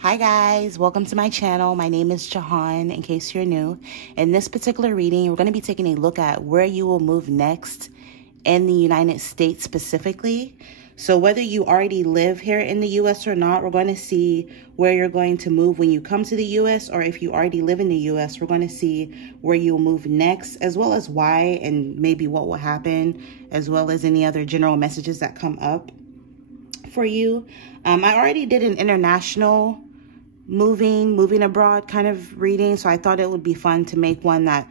Hi guys, welcome to my channel. My name is Jehan, in case you're new. In this particular reading, we're going to be taking a look at where you will move next in the United States specifically. So whether you already live here in the US or not, we're going to see where you're going to move when you come to the US, or if you already live in the US, we're going to see where you'll move next, as well as why and maybe what will happen, as well as any other general messages that come up for you. I already did an international moving abroad kind of reading, so I thought it would be fun to make one that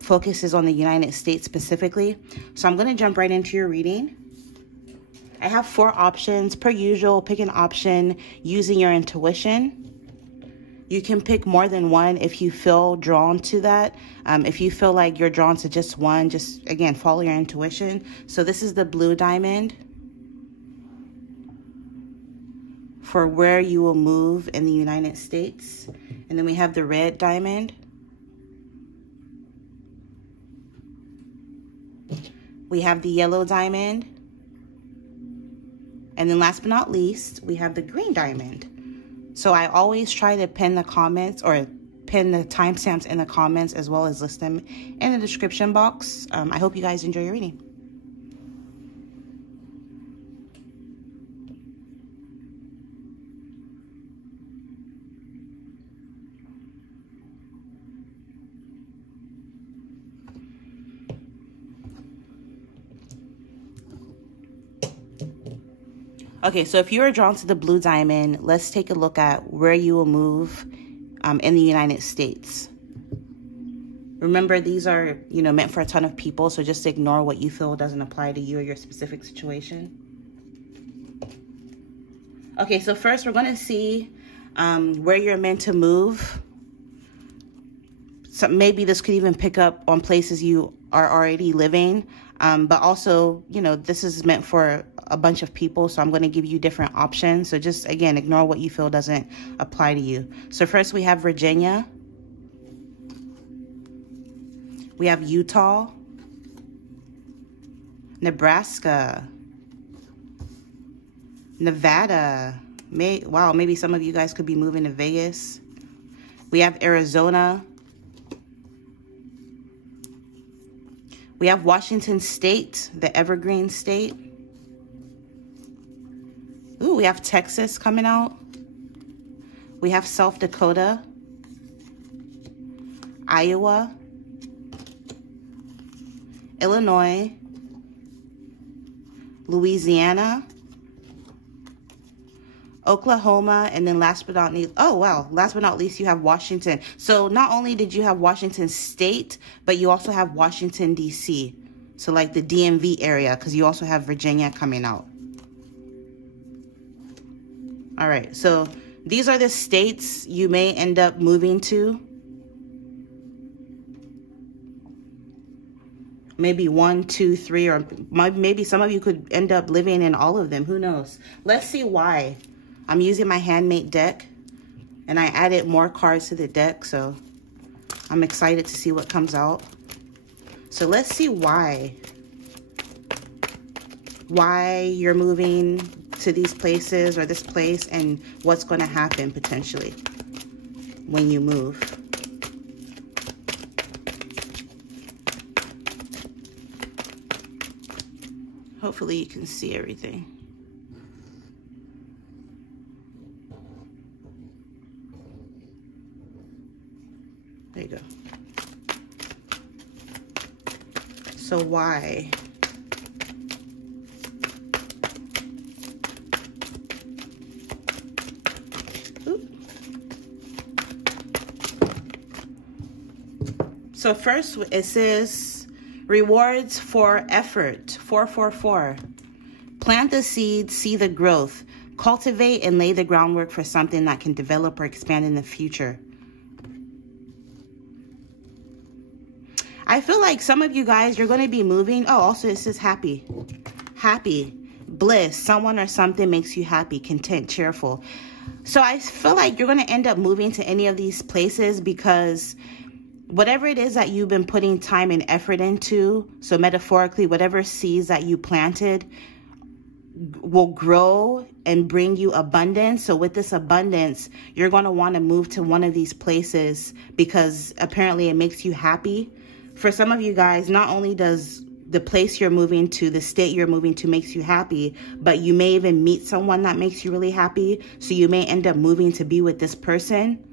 focuses on the United States specifically. So I'm going to jump right into your reading. I have 4 options. Per usual, pick an option using your intuition. You can pick more than one if you feel drawn to that. If you feel like you're drawn to just one, just again follow your intuition. So this is the blue diamond for where you will move in the United States. And then we have the red diamond. We have the yellow diamond. And then last but not least, we have the green diamond. So I always try to pin the comments or pin the timestamps in the comments, as well as list them in the description box. I hope you guys enjoy your reading. Okay, so if you are drawn to the blue diamond, let's take a look at where you will move in the United States. Remember, these are, meant for a ton of people, so just ignore what you feel doesn't apply to you or your specific situation. Okay, so first we're going to see where you're meant to move. So maybe this could even pick up on places you are already living. But also, this is meant for a bunch of people, so I'm going to give you different options. So just, again, ignore what you feel doesn't apply to you. So first we have Virginia. We have Utah. Nebraska. Nevada. Wow, maybe some of you guys could be moving to Vegas. We have Arizona. We have Washington State, the Evergreen State. Ooh, we have Texas coming out. We have South Dakota, Iowa, Illinois, Louisiana, Oklahoma, and then last but not least, last but not least, you have Washington. So not only did you have Washington State, but you also have Washington, D.C. So like the DMV area, because you also have Virginia coming out. All right, so these are the states you may end up moving to. Maybe 1, 2, 3, or maybe some of you could end up living in all of them. Who knows? Let's see why. I'm using my handmade deck, and I added more cards to the deck, so I'm excited to see what comes out. So let's see why you're moving to these places or this place, and what's going to happen potentially when you move. Hopefully you can see everything. There you go. So why? So first it says rewards for effort, 444. Plant the seed, see the growth. Cultivate and lay the groundwork for something that can develop or expand in the future. I feel like some of you guys, you're going to be moving. Oh, also it says happy. Happy, bliss, someone or something makes you happy, content, cheerful. So I feel like you're going to end up moving to any of these places because whatever it is that you've been putting time and effort into, so metaphorically, whatever seeds that you planted, will grow and bring you abundance. So with this abundance, you're going to want to move to one of these places because apparently it makes you happy. For some of you guys, not only does the place you're moving to, the state you're moving to makes you happy, but you may even meet someone that makes you really happy. So you may end up moving to be with this person.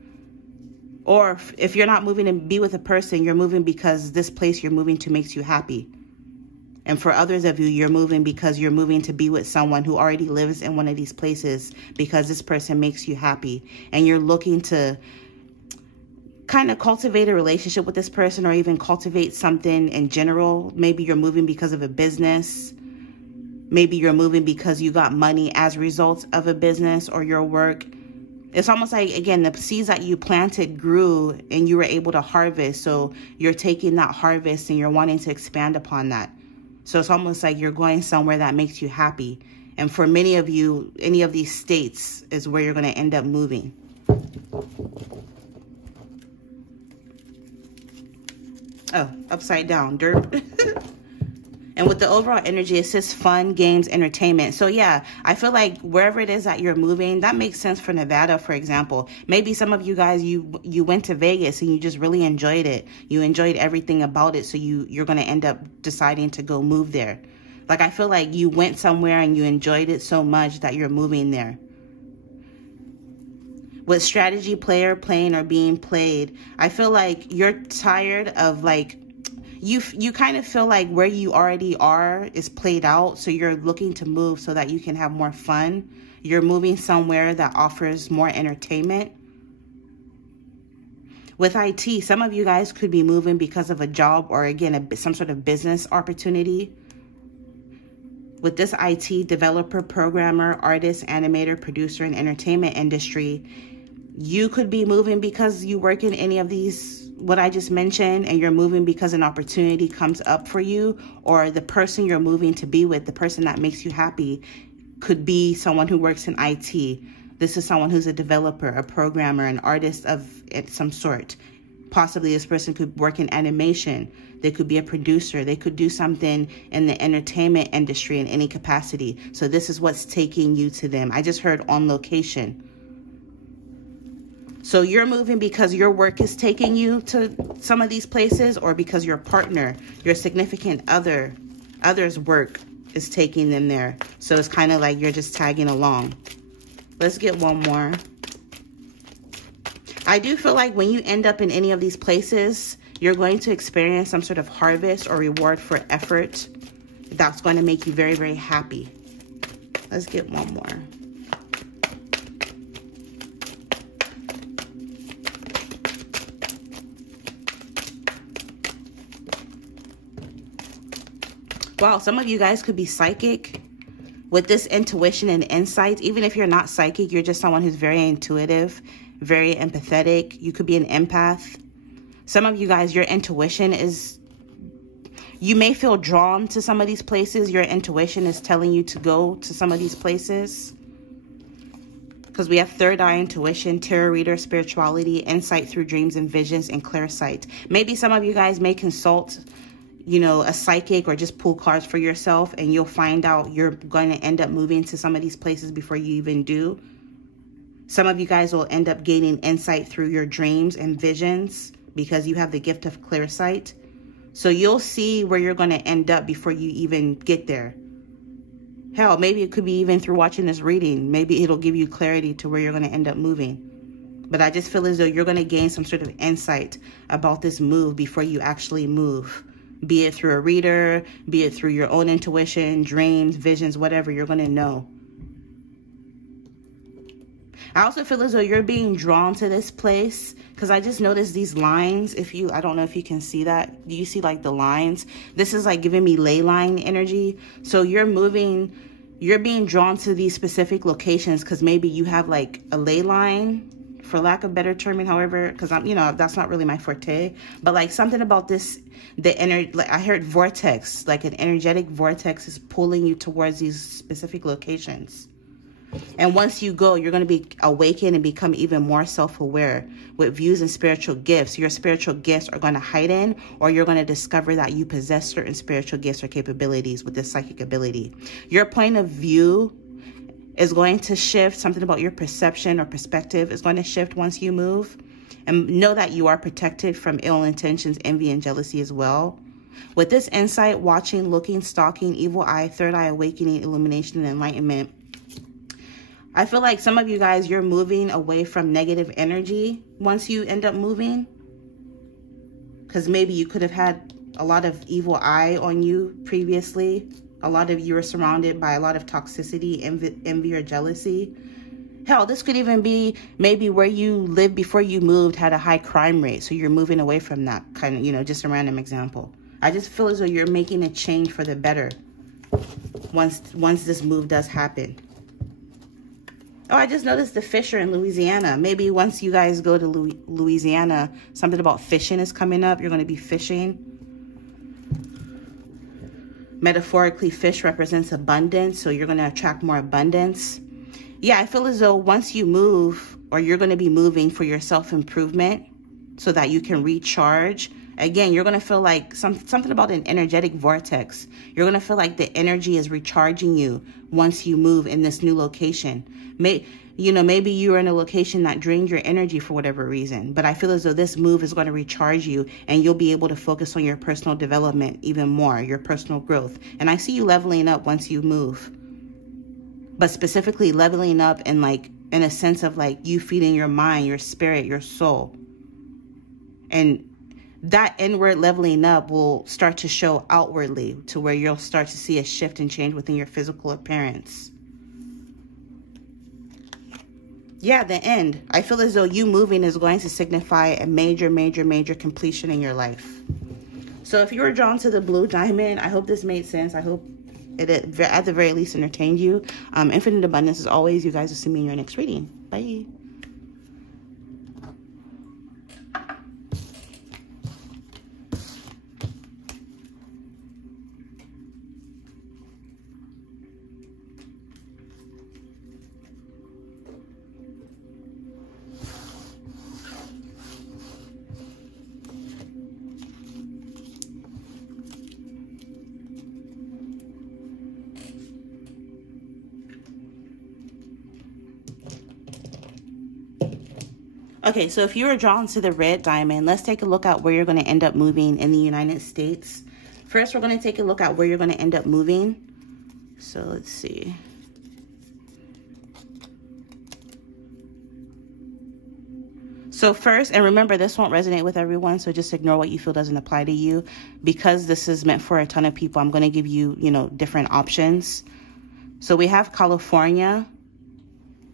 Or if you're not moving to be with a person, you're moving because this place you're moving to makes you happy. And for others of you, you're moving because you're moving to be with someone who already lives in one of these places because this person makes you happy. And you're looking to kind of cultivate a relationship with this person or even cultivate something in general. Maybe you're moving because of a business. Maybe you're moving because you got money as a result of a business or your work. It's almost like, again, the seeds that you planted grew and you were able to harvest. So you're taking that harvest and you're wanting to expand upon that. So it's almost like you're going somewhere that makes you happy. And for many of you, any of these states is where you're going to end up moving. Oh, upside down, derp. And with the overall energy, it says fun, games, entertainment. So yeah, I feel like wherever it is that you're moving, that makes sense for Nevada, for example. Maybe some of you guys, you went to Vegas and you just really enjoyed it. You enjoyed everything about it. So you're going to end up deciding to go move there. Like, I feel like you went somewhere and you enjoyed it so much that you're moving there. With strategy, player, playing, or being played, I feel like you're tired of like, you kind of feel like where you already are is played out. So you're looking to move so that you can have more fun. You're moving somewhere that offers more entertainment. With IT, some of you guys could be moving because of a job or, again, some sort of business opportunity. With this IT, developer, programmer, artist, animator, producer, and entertainment industry, you could be moving because you work in any of these, what I just mentioned, and you're moving because an opportunity comes up for you, or the person you're moving to be with, the person that makes you happy, could be someone who works in IT. This is someone who's a developer, a programmer, an artist of some sort. Possibly this person could work in animation. They could be a producer. They could do something in the entertainment industry in any capacity. So this is what's taking you to them. I just heard on location. So you're moving because your work is taking you to some of these places, or because your partner, your significant other's work is taking them there. So it's kind of like you're just tagging along. Let's get one more. I do feel like when you end up in any of these places, you're going to experience some sort of harvest or reward for effort that's going to make you very, very happy. Let's get one more. Wow, some of you guys could be psychic with this intuition and insight. Even if you're not psychic, you're just someone who's very intuitive, very empathetic. You could be an empath. Some of you guys, your intuition is, you may feel drawn to some of these places. Your intuition is telling you to go to some of these places. Because we have third eye intuition, tarot reader, spirituality, insight through dreams and visions, and clear sight. Maybe some of you guys may consult, you know, a psychic, or just pull cards for yourself, and you'll find out you're going to end up moving to some of these places before you even do. Some of you guys will end up gaining insight through your dreams and visions because you have the gift of clear sight. So you'll see where you're going to end up before you even get there. Hell, maybe it could be even through watching this reading. Maybe it'll give you clarity to where you're going to end up moving. But I just feel as though you're going to gain some sort of insight about this move before you actually move. Be it through a reader, be it through your own intuition, dreams, visions, whatever, you're going to know. I also feel as though you're being drawn to this place because I just noticed these lines. I don't know if you can see that. Do you see like the lines? This is like giving me ley line energy. So you're being drawn to these specific locations because maybe you have like a ley line, for lack of better terming, however, because that's not really my forte, but like something about this, like I heard vortex, like an energetic vortex is pulling you towards these specific locations. And once you go, you're going to be awakened and become even more self-aware with views and spiritual gifts. Your spiritual gifts are going to heighten, or you're going to discover that you possess certain spiritual gifts or capabilities with this psychic ability. Your point of view is going to shift. Something about your perception or perspective is going to shift once you move. And know that you are protected from ill intentions, envy, and jealousy as well. With this insight, watching, looking, stalking, evil eye, third eye awakening, illumination, and enlightenment, I feel like some of you guys, you're moving away from negative energy once you end up moving. Because maybe you could have had a lot of evil eye on you previously. A lot of you were surrounded by a lot of toxicity, envy or jealousy. Hell, this could even be maybe where you lived before you moved had a high crime rate. So you're moving away from that kind of, you know, just a random example. I just feel as though you're making a change for the better once this move does happen. Oh, I just noticed the fisher in Louisiana. Maybe once you guys go to Louisiana, something about fishing is coming up. You're going to be fishing. Metaphorically, fish represents abundance. So you're going to attract more abundance. Yeah, I feel as though once you move, or you're going to be moving for your self-improvement so that you can recharge. Again, you're going to feel like something about an energetic vortex. You're going to feel like the energy is recharging you once you move in this new location. Maybe you're in a location that drained your energy for whatever reason. But I feel as though this move is going to recharge you, and you'll be able to focus on your personal development even more, your personal growth. And I see you leveling up once you move. But specifically leveling up in a sense of like you feeding your mind, your spirit, your soul. And that inward leveling up will start to show outwardly to where you'll start to see a shift and change within your physical appearance. Yeah, the end. I feel as though you moving is going to signify a major, major, major completion in your life. So if you were drawn to the blue diamond, I hope this made sense. I hope it at the very least entertained you. Infinite abundance as always. You guys will see me in your next reading. Bye. Okay, so if you were drawn to the red diamond, let's take a look at where you're going to end up moving in the United States. First, we're going to take a look at where you're going to end up moving. So let's see. So first, and remember, this won't resonate with everyone, so just ignore what you feel doesn't apply to you. Because this is meant for a ton of people, I'm going to give you, different options. So we have California.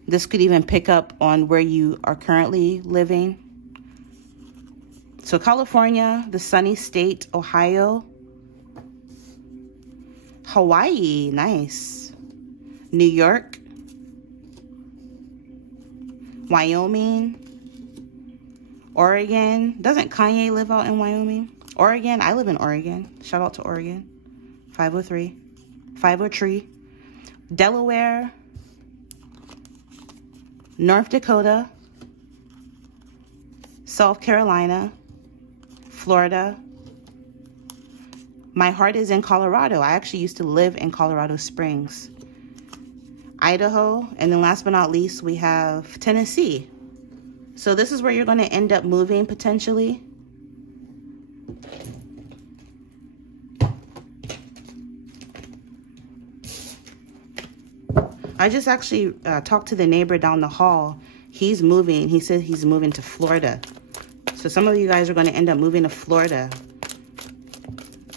This could even pick up on where you are currently living. So California, the sunny state, Ohio, Hawaii, nice. New York, Wyoming, Oregon. Doesn't Kanye live out in Wyoming? Oregon, I live in Oregon. Shout out to Oregon. 503. Delaware, North Dakota, South Carolina, Florida. My heart is in Colorado. I actually used to live in Colorado Springs. Idaho, and then last but not least, we have Tennessee. So this is where you're going to end up moving potentially. I just actually talked to the neighbor down the hall. He's moving. He said he's moving to Florida. So some of you guys are going to end up moving to Florida.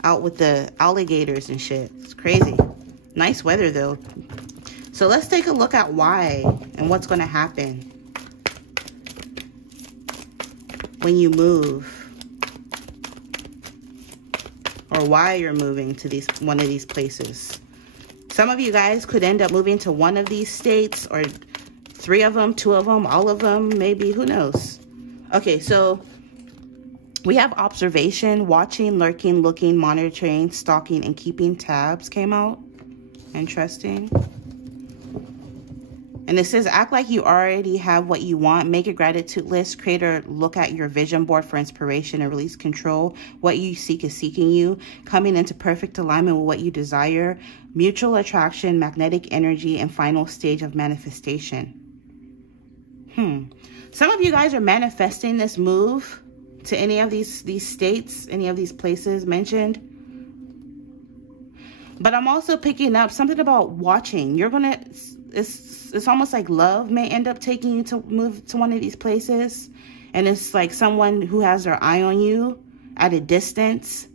Out with the alligators and shit. It's crazy. Nice weather though. So let's take a look at why and what's going to happen when you move. Or why you're moving to one of these places. Some of you guys could end up moving to one of these states, or 3 of them, 2 of them, all of them, maybe, who knows? Okay, so we have observation, watching, lurking, looking, monitoring, stalking, and keeping tabs came out. Interesting. And it says, act like you already have what you want. Make a gratitude list. Create or look at your vision board for inspiration and release control. What you seek is seeking you. Coming into perfect alignment with what you desire. Mutual attraction, magnetic energy, and final stage of manifestation. Some of you guys are manifesting this move to any of these states, any of these places mentioned. But I'm also picking up something about watching. You're gonna, it's almost like love may end up taking you to move to one of these places. And it's like someone who has their eye on you at a distance.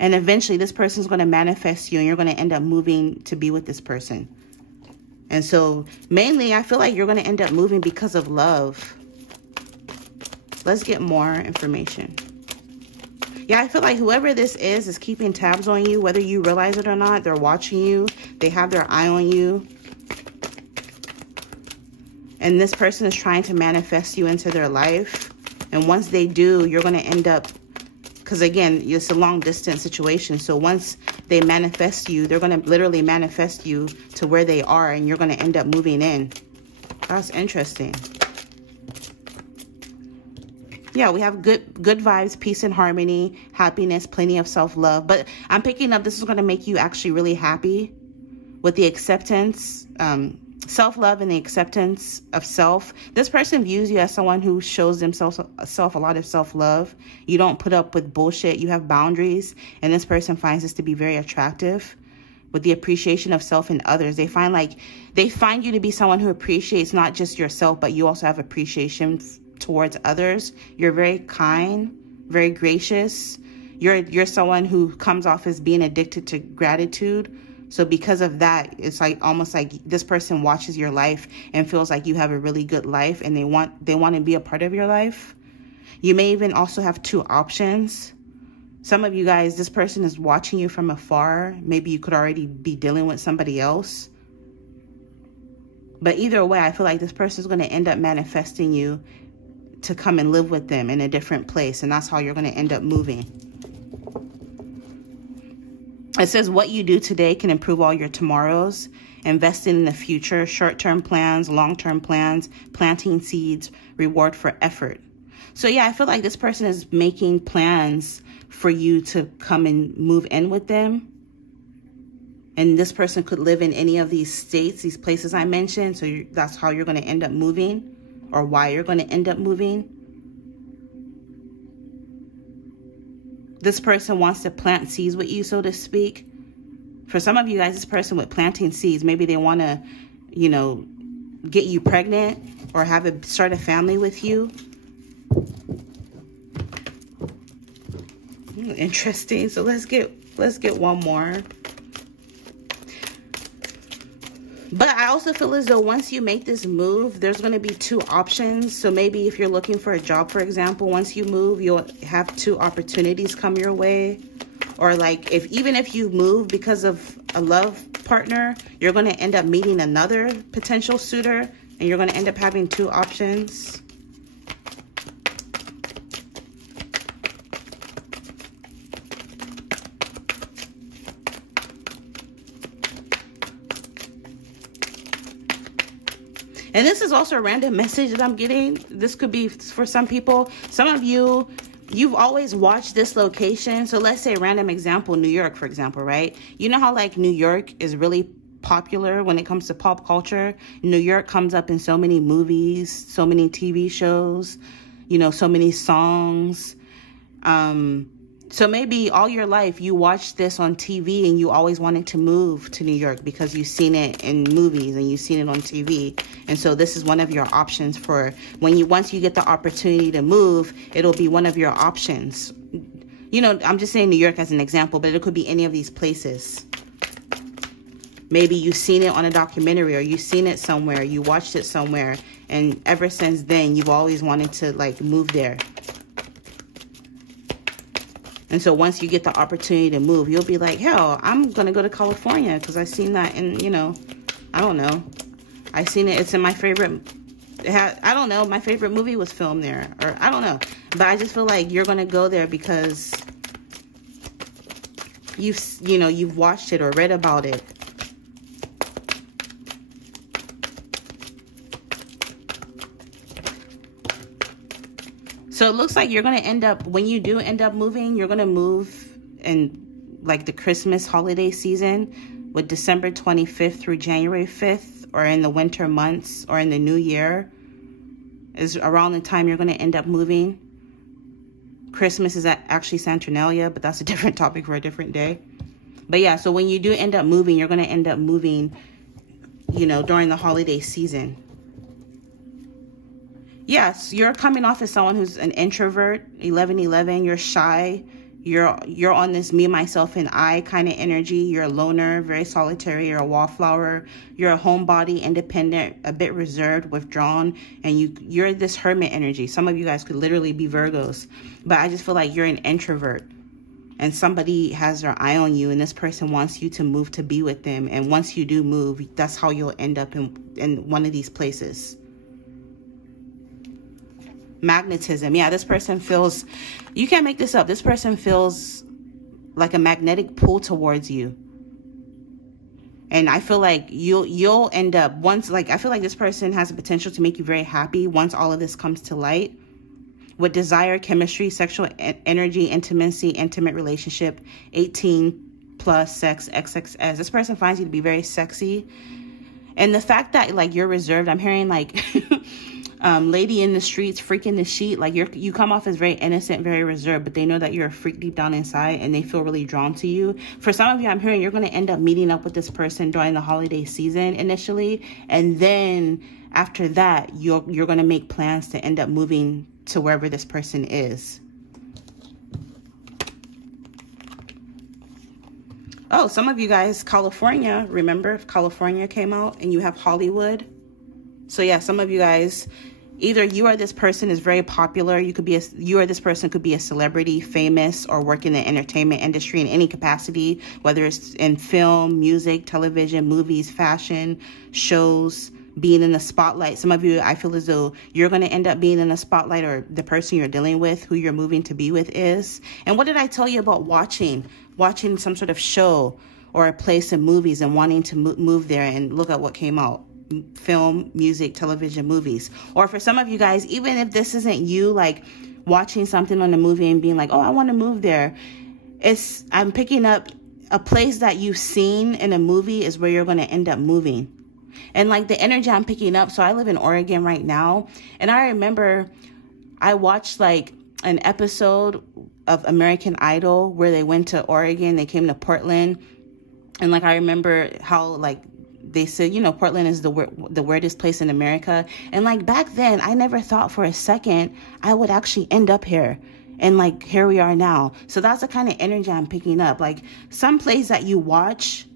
And eventually this person's going to manifest you and you're going to end up moving to be with this person. And so mainly I feel like you're going to end up moving because of love. Let's get more information. Yeah, I feel like whoever this is keeping tabs on you, whether you realize it or not. They're watching you. They have their eye on you. And this person is trying to manifest you into their life. And once they do, you're going to end up, because again, it's a long distance situation. So once they manifest you, they're going to literally manifest you to where they are, and you're going to end up moving in. That's interesting. Yeah, we have good vibes, peace and harmony, happiness, plenty of self-love. But I'm picking up this is going to make you actually really happy with the acceptance, self-love and the acceptance of self. This person views you as someone who shows themselves a lot of self-love. You don't put up with bullshit. You have boundaries. And this person finds this to be very attractive. With the appreciation of self and others, they find you to be someone who appreciates not just yourself, but you also have appreciation towards others. You're very kind, very gracious. You're someone who comes off as being addicted to gratitude. So because of that, it's like almost like this person watches your life and feels like you have a really good life, and they want to be a part of your life. You may even also have two options. Some of you guys, this person is watching you from afar. Maybe you could already be dealing with somebody else. But either way, I feel like this person is going to end up manifesting you to come and live with them in a different place. And that's how you're going to end up moving. It says what you do today can improve all your tomorrows. Investing in the future, short-term plans, long-term plans, planting seeds, reward for effort. So yeah, I feel like this person is making plans for you to come and move in with them. And this person could live in any of these states, these places I mentioned. So that's how you're going to end up moving, or why you're going to end up moving. This person wants to plant seeds with you, so to speak. For some of you guys, this person with planting seeds, maybe they want to, get you pregnant or start a family with you. Interesting. So let's get one more. But I also feel as though once you make this move, there's going to be two options. So maybe if you're looking for a job, for example, once you move, you'll have two opportunities come your way. Or like even if you move because of a love partner, you're going to end up meeting another potential suitor, and you're going to end up having two options. And this is also a random message that I'm getting. This could be for some people. Some of you, you've always watched this location. So let's say, random example, New York, for example, right? You know how like New York is really popular when it comes to pop culture? New York comes up in so many movies, so many TV shows, so many songs. So maybe all your life you watched this on TV and you always wanted to move to New York because you've seen it in movies and you've seen it on TV. And so this is one of your options for once you get the opportunity to move, it'll be one of your options. I'm just saying New York as an example, but it could be any of these places. Maybe you've seen it on a documentary, or you've seen it somewhere, you watched it somewhere, and ever since then you've always wanted to like move there. And so once you get the opportunity to move, you'll be like, hell, I'm going to go to California because I seen that in, I don't know. I seen it. It's in my favorite. I don't know. My favorite movie was filmed there, or I don't know. But I just feel like you're going to go there because you've watched it or read about it. So it looks like you're going to end up, when you do end up moving, you're going to move in like the Christmas holiday season with December 25th through January 5th, or in the winter months, or in the new year is around the time you're going to end up moving. Christmas is actually Saturnalia, but that's a different topic for a different day. But yeah, so when you do end up moving, you're going to end up moving, you know, during the holiday season. Yes, you're coming off as someone who's an introvert, 1111. You're shy. You're on this me, myself, and I kind of energy. You're a loner, very solitary. You're a wallflower. You're a homebody, independent, a bit reserved, withdrawn, and you're this hermit energy. Some of you guys could literally be Virgos, but I just feel like you're an introvert, and somebody has their eye on you, and this person wants you to move to be with them. And once you do move, that's how you'll end up in one of these places. Magnetism. Yeah, this person feels, you can't make this up, this person feels like a magnetic pull towards you. And I feel like you'll end up, once, like, I feel like this person has the potential to make you very happy once all of this comes to light. With desire, chemistry, sexual energy, intimacy, intimate relationship, 18 plus, sex, XXS. This person finds you to be very sexy. And the fact that, like, you're reserved, I'm hearing, like, lady in the streets, freak in the sheet. Like, you come off as very innocent, very reserved, but they know that you're a freak deep down inside, and they feel really drawn to you. For some of you, I'm hearing you're going to end up meeting up with this person during the holiday season initially, and then after that, you're going to make plans to end up moving to wherever this person is. Oh, some of you guys, California, remember California came out, and you have Hollywood. So yeah, some of you guys, either you or this person is very popular. You or this person could be a celebrity, famous, or work in the entertainment industry in any capacity, whether it's in film, music, television, movies, fashion, shows, being in the spotlight. Some of you, I feel as though you're going to end up being in the spotlight, or the person you're dealing with, who you're moving to be with, is. And what did I tell you about watching some sort of show or a place in movies and wanting to move there and look at what came out? Film, music, television, movies. Or for some of you guys, even if this isn't you, like watching something on a movie and being like, oh, I want to move there, I'm picking up a place that you've seen in a movie is where you're going to end up moving. And like the energy I'm picking up, so I live in Oregon right now, and I remember I watched like an episode of American Idol where they went to Oregon, they came to Portland, and like I remember how like they said, you know, Portland is the weirdest place in America. And like back then, I never thought for a second I would actually end up here. And like here we are now. So that's the kind of energy I'm picking up. Like some place that you watch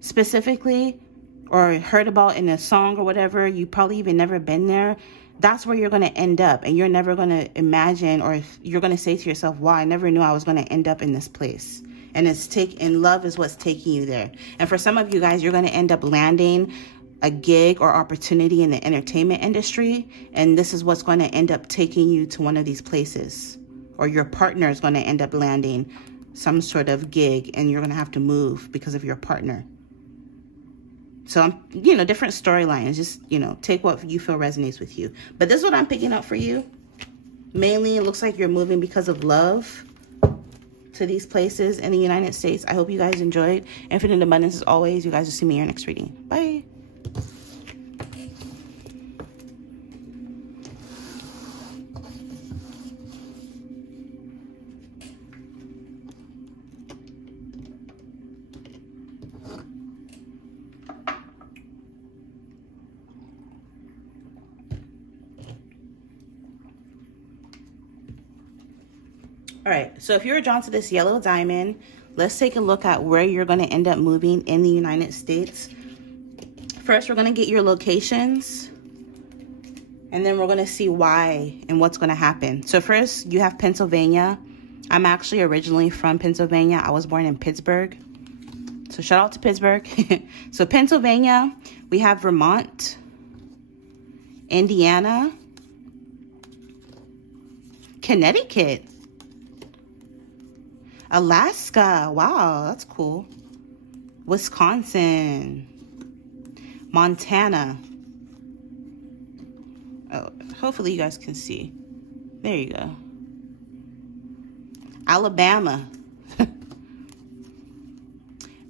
specifically or heard about in a song or whatever, you probably even never been there. That's where you're going to end up. And you're never going to imagine, or you're going to say to yourself, wow, I never knew I was going to end up in this place. And love is what's taking you there. And for some of you guys, you're going to end up landing a gig or opportunity in the entertainment industry. And this is what's going to end up taking you to one of these places. Or your partner is going to end up landing some sort of gig, and you're going to have to move because of your partner. So, different storylines. Just, take what you feel resonates with you. But this is what I'm picking up for you. Mainly, it looks like you're moving because of love to these places in the United States. I hope you guys enjoyed. Infinite abundance as always. You guys will see me in your next reading. Bye. All right, so if you're drawn to this yellow diamond, let's take a look at where you're going to end up moving in the United States. First, we're going to get your locations, and then we're going to see why and what's going to happen. So first, you have Pennsylvania. I'm actually originally from Pennsylvania. I was born in Pittsburgh. So shout out to Pittsburgh. So Pennsylvania, we have Vermont, Indiana, Connecticut, Alaska, wow, that's cool. Wisconsin, Montana. Oh, hopefully you guys can see. There you go. Alabama,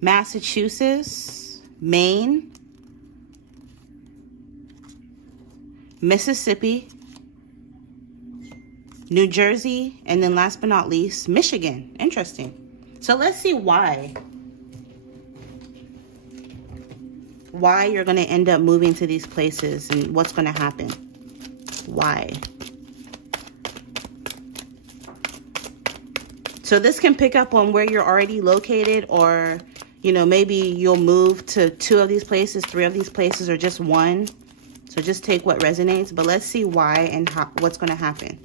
Massachusetts, Maine, Mississippi, New Jersey, and then last but not least, Michigan. Interesting. So let's see why you're going to end up moving to these places and what's going to happen. Why? So this can pick up on where you're already located, or, you know, maybe you'll move to 2 of these places, 3 of these places, or just 1. So just take what resonates, but let's see why and what's going to happen.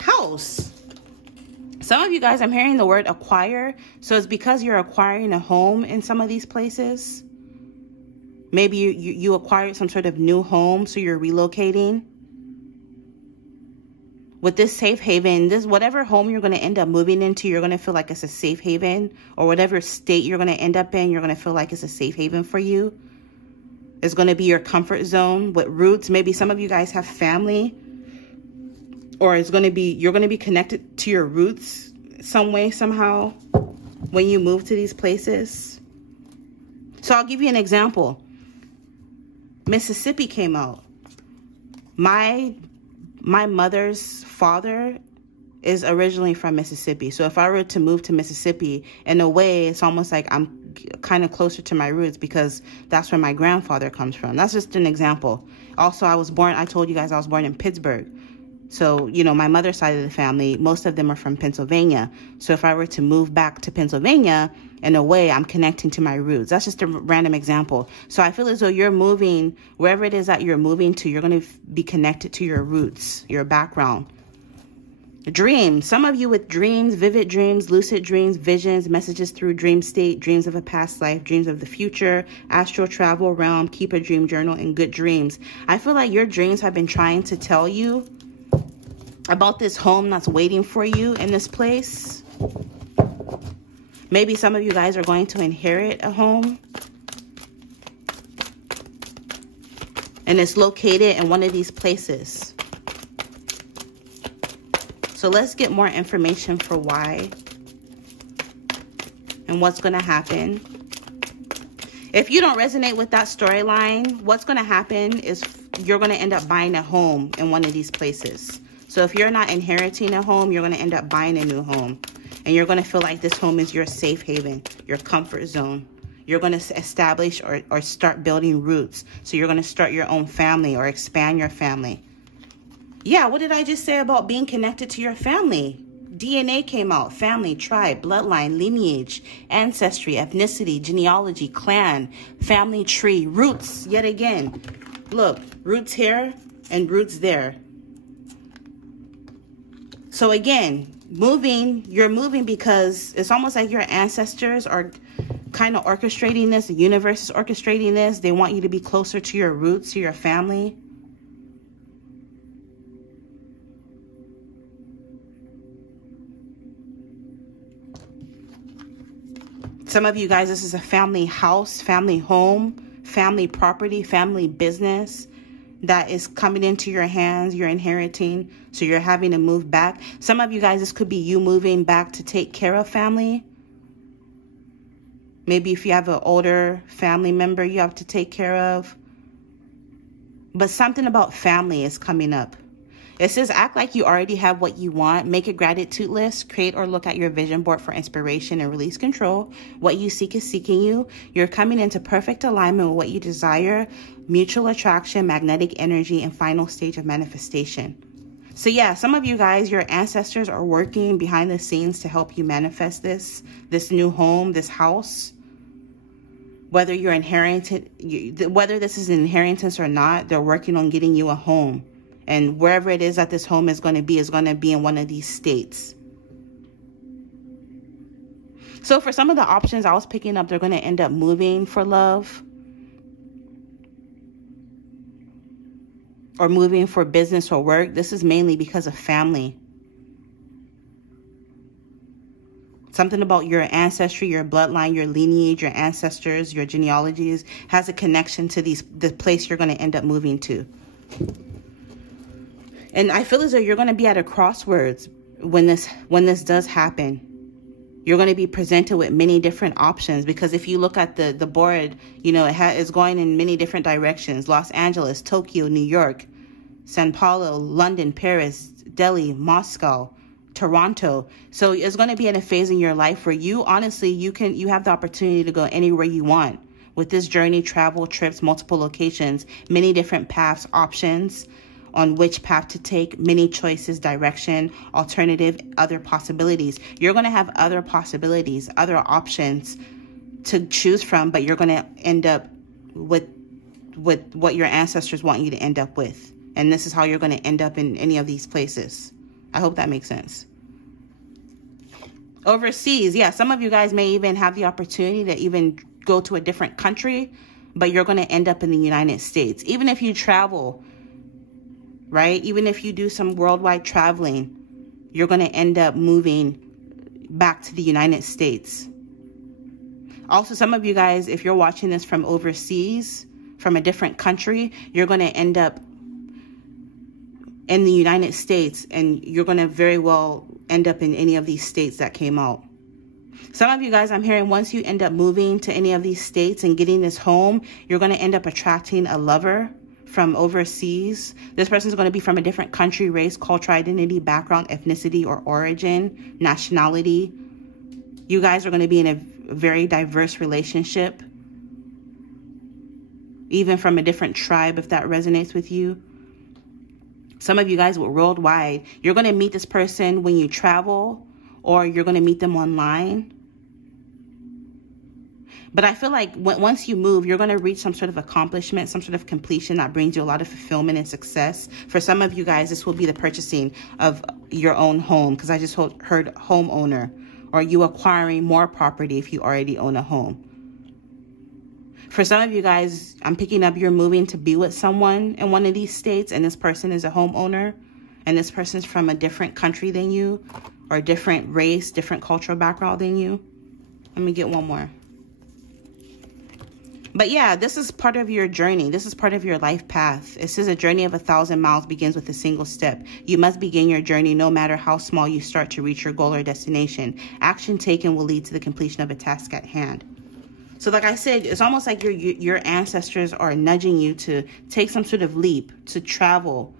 House. Some of you guys, I'm hearing the word acquire. So it's because you're acquiring a home in some of these places. Maybe you acquired some sort of new home, so you're relocating. With this safe haven, whatever home you're going to end up moving into, you're going to feel like it's a safe haven. Or whatever state you're going to end up in, you're going to feel like it's a safe haven for you. It's going to be your comfort zone with roots. Maybe some of you guys have family. Or you're going to be connected to your roots some way, somehow, when you move to these places. So I'll give you an example. Mississippi came out. My mother's father is originally from Mississippi. So if I were to move to Mississippi, in a way, it's almost like I'm kind of closer to my roots because that's where my grandfather comes from. That's just an example. Also, I told you guys I was born in Pittsburgh. So, you know, my mother's side of the family, most of them are from Pennsylvania. So if I were to move back to Pennsylvania, in a way, I'm connecting to my roots. That's just a random example. So I feel as though you're moving, wherever it is that you're moving to, you're going to be connected to your roots, your background. Dreams. Some of you with dreams, vivid dreams, lucid dreams, visions, messages through dream state, dreams of a past life, dreams of the future, astral travel realm, keep a dream journal, and good dreams. I feel like your dreams have been trying to tell you about this home that's waiting for you in this place. Maybe some of you guys are going to inherit a home. And it's located in one of these places. So let's get more information for why and what's going to happen. If you don't resonate with that storyline, what's going to happen is you're going to end up buying a home in one of these places. So if you're not inheriting a home, you're going to end up buying a new home. And you're going to feel like this home is your safe haven, your comfort zone. You're going to establish or start building roots. So you're going to start your own family or expand your family. Yeah, what did I just say about being connected to your family? DNA came out. Family, tribe, bloodline, lineage, ancestry, ethnicity, genealogy, clan, family tree, roots. Yet again, look, roots here and roots there. So again, you're moving because it's almost like your ancestors are kind of orchestrating this. The universe is orchestrating this. They want you to be closer to your roots, to your family. Some of you guys, this is a family house, family home, family property, family business that is coming into your hands, you're inheriting, so you're having to move back. Some of you guys, this could be you moving back to take care of family. Maybe if you have an older family member you have to take care of. But something about family is coming up. It says, act like you already have what you want. Make a gratitude list. Create or look at your vision board for inspiration and release control. What you seek is seeking you. You're coming into perfect alignment with what you desire. Mutual attraction, magnetic energy, and final stage of manifestation. So yeah, some of you guys, your ancestors are working behind the scenes to help you manifest this new home, this house. Whether you're whether this is an inheritance or not, they're working on getting you a home. And wherever it is that this home is going to be in one of these states. So for some of the options I was picking up, they're going to end up moving for love. Or moving for business or work. This is mainly because of family. Something about your ancestry, your bloodline, your lineage, your ancestors, your genealogies has a connection to the place you're going to end up moving to. And I feel as though you're going to be at a crossroads when this does happen. You're going to be presented with many different options, because if you look at the board, you know, it's going in many different directions. Los Angeles, Tokyo, New York, Sao Paulo, London, Paris, Delhi, Moscow, Toronto. So it's going to be in a phase in your life where you honestly, you have the opportunity to go anywhere you want with this journey, travel, trips, multiple locations, many different paths, options on which path to take, many choices, direction, alternative, other possibilities. You're going to have other possibilities, other options to choose from, but you're going to end up with what your ancestors want you to end up with. And this is how you're going to end up in any of these places. I hope that makes sense. Overseas, yeah, some of you guys may even have the opportunity to even go to a different country, but you're going to end up in the United States. Even if you travel, right? Even if you do some worldwide traveling, you're going to end up moving back to the United States. Also, some of you guys, if you're watching this from overseas, from a different country, you're going to end up in the United States, and you're going to very well end up in any of these states that came out. Some of you guys, I'm hearing, once you end up moving to any of these states and getting this home, you're going to end up attracting a lover from overseas. This person is going to be from a different country, race, culture, identity, background, ethnicity, or origin, nationality. You guys are going to be in a very diverse relationship, even from a different tribe, if that resonates with you. Some of you guys were worldwide. You're going to meet this person when you travel, or you're going to meet them online. But I feel like once you move, you're going to reach some sort of accomplishment, some sort of completion that brings you a lot of fulfillment and success. For some of you guys, this will be the purchasing of your own home, because I just heard homeowner, or you acquiring more property if you already own a home. For some of you guys, I'm picking up you're moving to be with someone in one of these states, and this person is a homeowner, and this person's from a different country than you, or a different race, different cultural background than you. Let me get one more. But yeah, this is part of your journey. This is part of your life path. It says a journey of 1,000 miles begins with a single step. You must begin your journey no matter how small you start to reach your goal or destination. Action taken will lead to the completion of a task at hand. So like I said, it's almost like your ancestors are nudging you to take some sort of leap, to travel.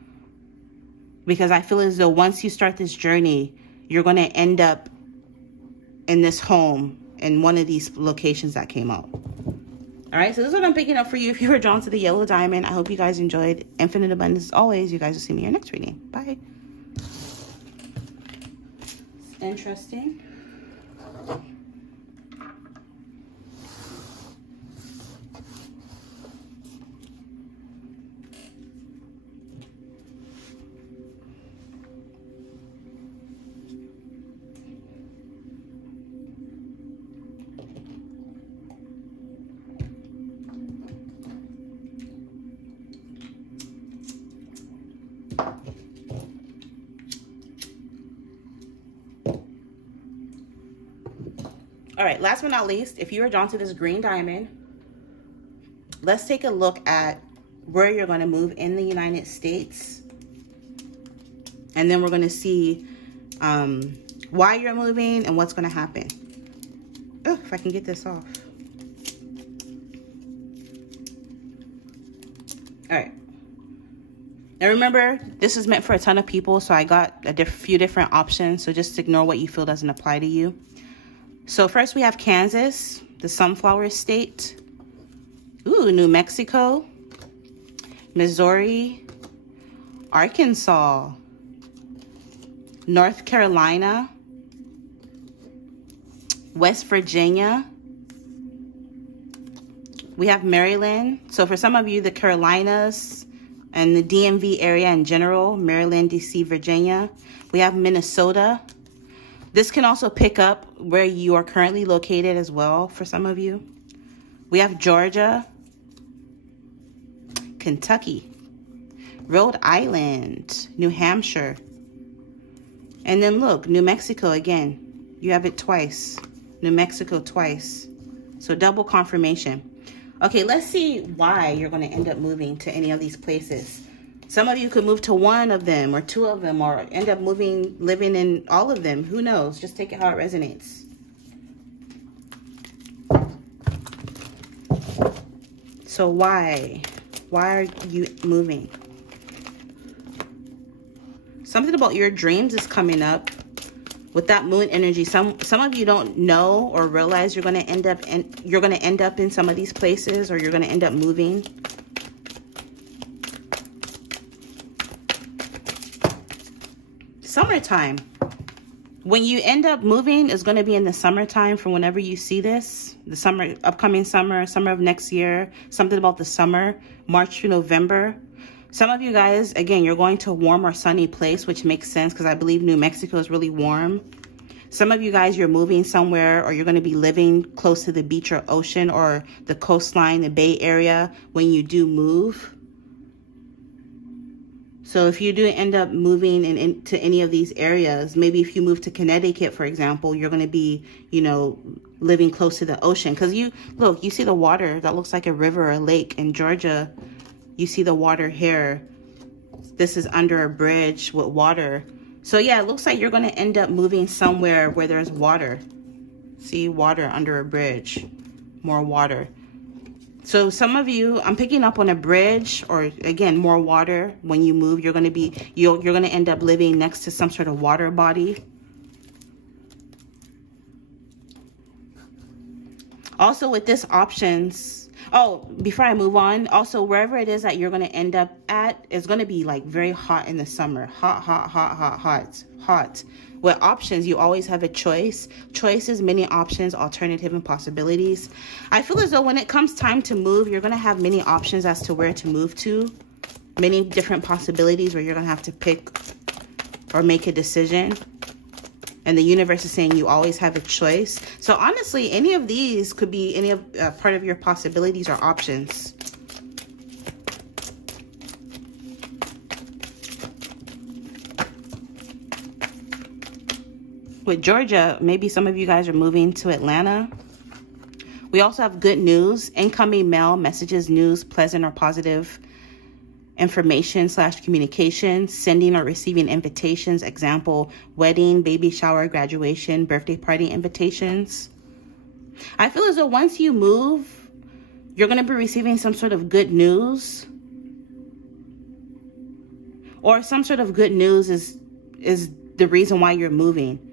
Because I feel as though once you start this journey, you're going to end up in this home in one of these locations that came out. All right, so this is what I'm picking up for you if you were drawn to the yellow diamond. I hope you guys enjoyed. Infinite abundance as always. You guys will see me in your next reading. Bye. Interesting. All right, last but not least, if you are drawn to this green diamond, let's take a look at where you're going to move in the United States. And then we're going to see why you're moving and what's going to happen. Oh, if I can get this off. All right. Now remember, this is meant for a ton of people, so I got a few different options. So just ignore what you feel doesn't apply to you. So first we have Kansas, the sunflower state. Ooh, New Mexico, Missouri, Arkansas, North Carolina, West Virginia. We have Maryland. So for some of you, the Carolinas and the DMV area in general, Maryland, DC, Virginia. We have Minnesota. This can also pick up where you are currently located as well for some of you. We have Georgia, Kentucky, Rhode Island, New Hampshire. And then look, New Mexico again. You have it twice. New Mexico twice. So double confirmation. Okay, let's see why you're going to end up moving to any of these places. Some of you could move to one of them or two of them, or end up moving, living in all of them. Who knows? Just take it how it resonates. So why? Why are you moving? Something about your dreams is coming up. With that moon energy, some of you don't know or realize you're going to end up in some of these places, or you're going to end up moving. Summertime. When you end up moving is going to be in the summertime from whenever you see this. The summer, upcoming summer, summer of next year. Something about the summer, March to November. Some of you guys, again, you're going to a warm or sunny place, which makes sense because I believe New Mexico is really warm. Some of you guys, you're moving somewhere, or you're going to be living close to the beach or ocean or the coastline, the Bay Area when you do move. So if you do end up moving into any of these areas, maybe if you move to Connecticut, for example, you're going to be, you know, living close to the ocean. Because you see the water that looks like a river or a lake in Georgia. You see the water here. This is under a bridge with water. So yeah, it looks like you're going to end up moving somewhere where there's water. See, water under a bridge. More water. So some of you, I'm picking up on a bridge, or again, more water. When you move, you're going to end up living next to some sort of water body. Also with this options, oh, before I move on, also wherever it is that you're going to end up at is going to be like very hot in the summer. Hot, hot, hot, hot, hot, hot. With options, you always have a choice. Choices, many options, alternative, and possibilities. I feel as though when it comes time to move, you're going to have many options as to where to move to. Many different possibilities where you're going to have to pick or make a decision. And the universe is saying you always have a choice. So honestly, any of these could be any of part of your possibilities or options. With Georgia, maybe some of you guys are moving to Atlanta. We also have good news, incoming mail, messages, news, pleasant or positive information / communication, sending or receiving invitations, example, wedding, baby shower, graduation, birthday party invitations. I feel as though once you move, you're going to be receiving some sort of good news, or some sort of good news is the reason why you're moving.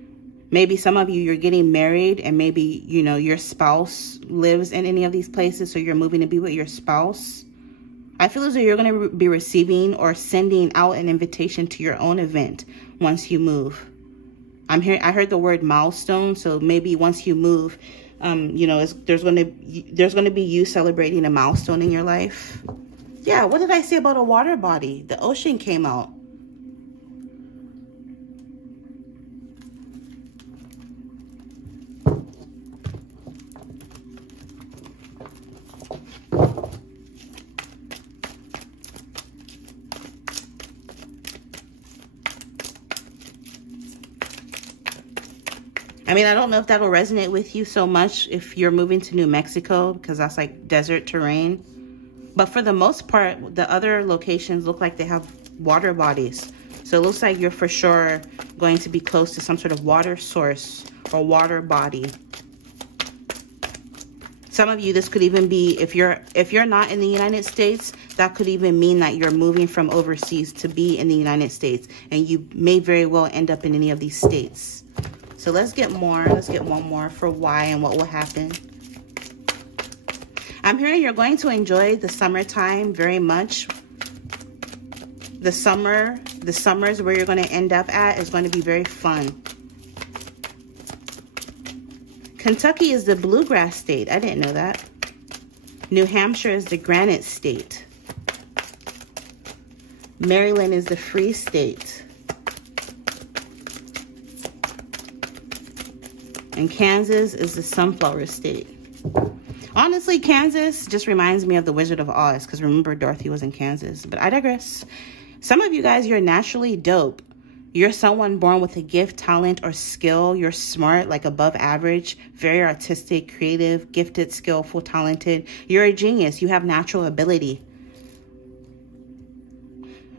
Maybe some of you, you're getting married, and maybe, you know, your spouse lives in any of these places, so you're moving to be with your spouse. I feel as though you're going to be receiving or sending out an invitation to your own event once you move. I heard the word milestone, so maybe once you move, you know, there's going to be you celebrating a milestone in your life. Yeah, what did I say about a water body? The ocean came out. I mean, I don't know if that'll resonate with you so much if you're moving to New Mexico, because that's like desert terrain. But for the most part, the other locations look like they have water bodies. So it looks like you're for sure going to be close to some sort of water source or water body. Some of you, this could even be, if you're not in the United States, that could even mean that you're moving from overseas to be in the United States. And you may very well end up in any of these states. So let's get more. Let's get one more for why and what will happen. I'm hearing you're going to enjoy the summertime very much. The summers where you're going to end up at is going to be very fun. Kentucky is the bluegrass state. I didn't know that. New Hampshire is the granite state. Maryland is the free state. And Kansas is the sunflower state. Honestly, Kansas just reminds me of the Wizard of Oz, because remember, Dorothy was in Kansas. But I digress. Some of you guys, you're naturally dope. You're someone born with a gift, talent, or skill. You're smart, like above average, very artistic, creative, gifted, skillful, talented. You're a genius. You have natural ability.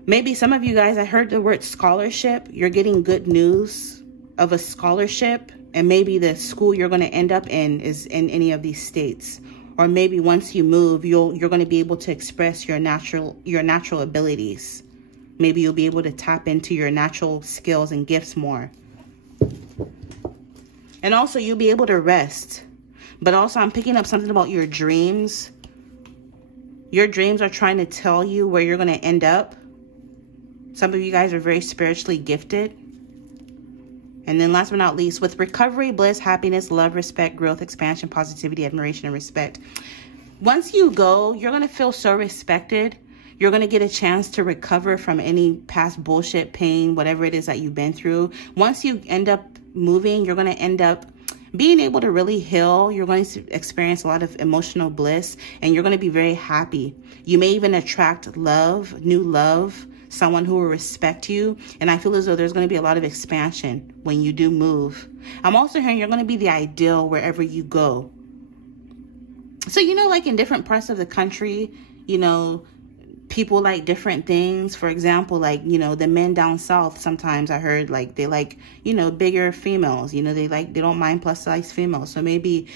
Maybe some of you guys, I heard the word scholarship. You're getting good news of a scholarship, and maybe the school you're going to end up in is in any of these states. Or maybe once you move, you're going to be able to express your natural abilities. Maybe you'll be able to tap into your natural skills and gifts more. And also you'll be able to rest. But also I'm picking up something about your dreams. Your dreams are trying to tell you where you're going to end up. Some of you guys are very spiritually gifted. And then last but not least, with recovery, bliss, happiness, love, respect, growth, expansion, positivity, admiration, and respect. Once you go, you're going to feel so respected. You're going to get a chance to recover from any past bullshit, pain, whatever it is that you've been through. Once you end up moving, you're going to end up being able to really heal. You're going to experience a lot of emotional bliss, and you're going to be very happy. You may even attract love, new love, someone who will respect you. And I feel as though there's going to be a lot of expansion when you do move. I'm also hearing you're going to be the ideal wherever you go. So, you know, like in different parts of the country, you know, people like different things. For example, like, you know, the men down south, sometimes I heard like they like, you know, bigger females, you know, they don't mind plus size females. So maybe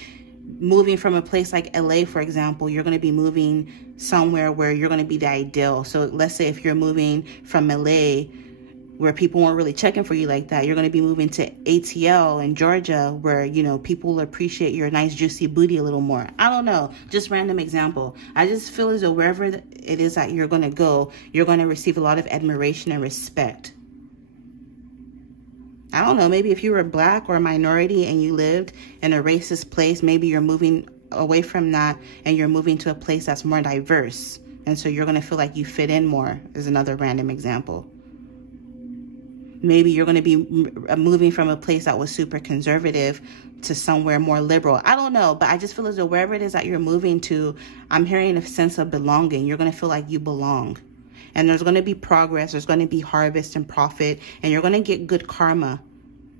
moving from a place like LA, for example, you're going to be moving somewhere where you're going to be the ideal. So let's say if you're moving from LA where people weren't really checking for you like that, you're going to be moving to ATL in Georgia where, you know, people will appreciate your nice juicy booty a little more. I don't know, just random example. I just feel as though wherever it is that you're going to go, you're going to receive a lot of admiration and respect. I don't know, maybe if you were black or a minority and you lived in a racist place, maybe you're moving away from that and you're moving to a place that's more diverse. And so you're going to feel like you fit in more, is another random example. Maybe you're going to be moving from a place that was super conservative to somewhere more liberal. I don't know, but I just feel as though wherever it is that you're moving to, I'm hearing a sense of belonging. You're going to feel like you belong. And there's going to be progress. There's going to be harvest and profit. And you're going to get good karma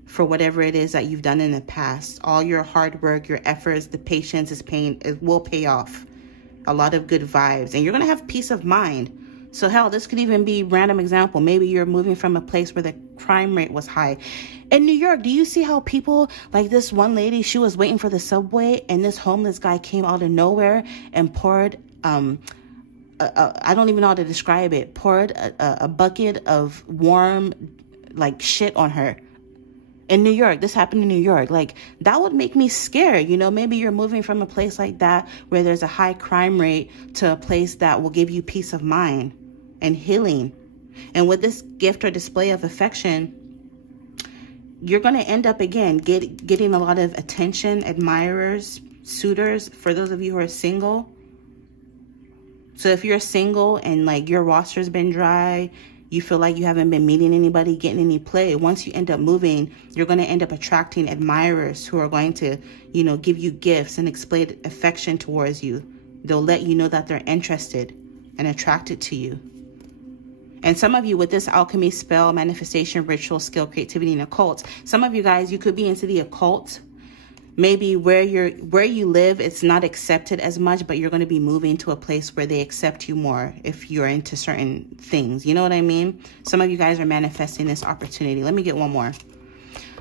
for whatever it is that you've done in the past. All your hard work, your efforts, the patience is paying, it will pay off. A lot of good vibes. And you're going to have peace of mind. So hell, this could even be random example. Maybe you're moving from a place where the crime rate was high. In New York, do you see how people, like this one lady, she was waiting for the subway and this homeless guy came out of nowhere and poured, I don't even know how to describe it, poured a bucket of warm, like shit on her. In New York, this happened in New York. Like, that would make me scared. You know, maybe you're moving from a place like that where there's a high crime rate to a place that will give you peace of mind and healing. And with this gift or display of affection, you're going to end up, again, getting a lot of attention, admirers, suitors, for those of you who are single. So if you're single and, like, your roster's been dry, you feel like you haven't been meeting anybody, getting any play, once you end up moving, you're going to end up attracting admirers who are going to, you know, give you gifts and display affection towards you. They'll let you know that they're interested and attracted to you. And some of you with this alchemy, spell, manifestation, ritual, skill, creativity, and occult, some of you guys, you could be into the occult. Maybe where you live, it's not accepted as much, but you're going to be moving to a place where they accept you more if you're into certain things. You know what I mean? Some of you guys are manifesting this opportunity. Let me get one more.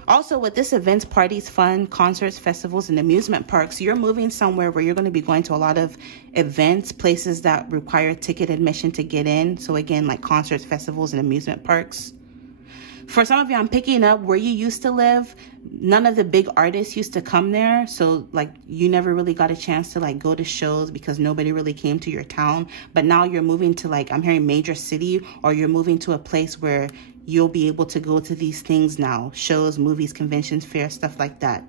Also, with this events, parties, fun, concerts, festivals, and amusement parks, you're moving somewhere where you're going to be going to a lot of events, places that require ticket admission to get in. So again, like concerts, festivals, and amusement parks. For some of you, I'm picking up where you used to live. None of the big artists used to come there. So like you never really got a chance to like go to shows because nobody really came to your town. But now you're moving to, like, I'm hearing major city, or you're moving to a place where you'll be able to go to these things now. Shows, movies, conventions, fairs, stuff like that.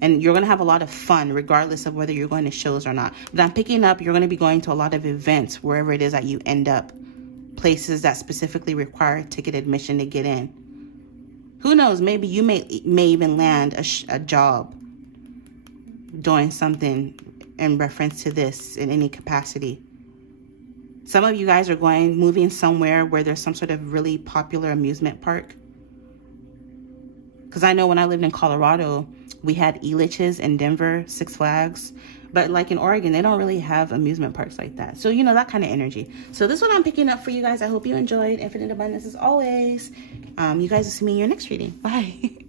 And you're going to have a lot of fun regardless of whether you're going to shows or not. But I'm picking up you're going to be going to a lot of events wherever it is that you end up. Places that specifically require ticket admission to get in. Who knows? Maybe you may even land a job doing something in reference to this in any capacity. Some of you guys are moving somewhere where there's some sort of really popular amusement park. Because I know when I lived in Colorado, we had Elitch's in Denver, Six Flags. But like in Oregon, they don't really have amusement parks like that. So, you know, that kind of energy. So this one I'm picking up for you guys. I hope you enjoyed. Infinite abundance as always. You guys will see me in your next reading. Bye.